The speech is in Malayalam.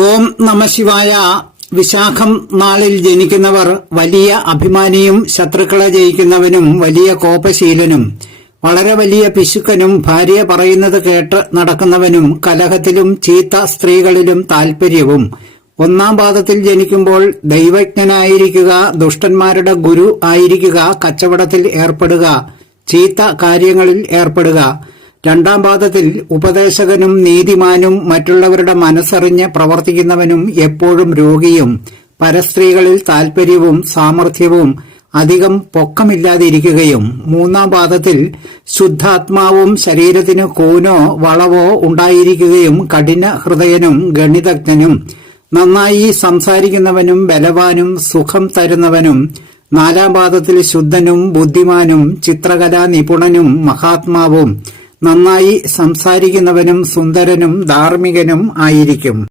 ഓം നമഃശിവായ. വിശാഖം നാളിൽ ജനിക്കുന്നവർ വലിയ അഭിമാനിയും ശത്രുക്കളെ ജയിക്കുന്നവനും വലിയ കോപശീലനും വളരെ വലിയ പിശുക്കനും ഭാര്യ പറയുന്നത് കേട്ട് നടക്കുന്നവനും കലഹത്തിലും ചീത്ത സ്ത്രീകളിലും താൽപര്യവും. ഒന്നാം പാദത്തിൽ ജനിക്കുമ്പോൾ ദൈവജ്ഞനായിരിക്കുക, ദുഷ്ടന്മാരുടെ ഗുരു ആയിരിക്കുക, കച്ചവടത്തിൽ ഏർപ്പെടുക, ചീത്ത കാര്യങ്ങളിൽ ഏർപ്പെടുക. രണ്ടാം പാദത്തിൽ ഉപദേശകനും നീതിമാനും മറ്റുള്ളവരുടെ മനസ്സറിഞ്ഞ് പ്രവർത്തിക്കുന്നവനും എപ്പോഴും രോഗിയും പരസ്ത്രീകളിൽ താൽപര്യവും സാമർഥ്യവും അധികം പൊക്കമില്ലാതിരിക്കുകയും. മൂന്നാം പാദത്തിൽ ശുദ്ധാത്മാവും ശരീരത്തിന് കൂനോ വളവോ ഉണ്ടായിരിക്കുകയും കഠിന ഹൃദയനും ഗണിതജ്ഞനും നന്നായി സംസാരിക്കുന്നവനും ബലവാനും സുഖം തരുന്നവനും. നാലാം പാദത്തിൽ ശുദ്ധനും ബുദ്ധിമാനും ചിത്രകലാ നിപുണനും മഹാത്മാവും നന്നായി സംസാരിക്കുന്നവനും സുന്ദരനും ധാർമ്മികനും ആയിരിക്കും.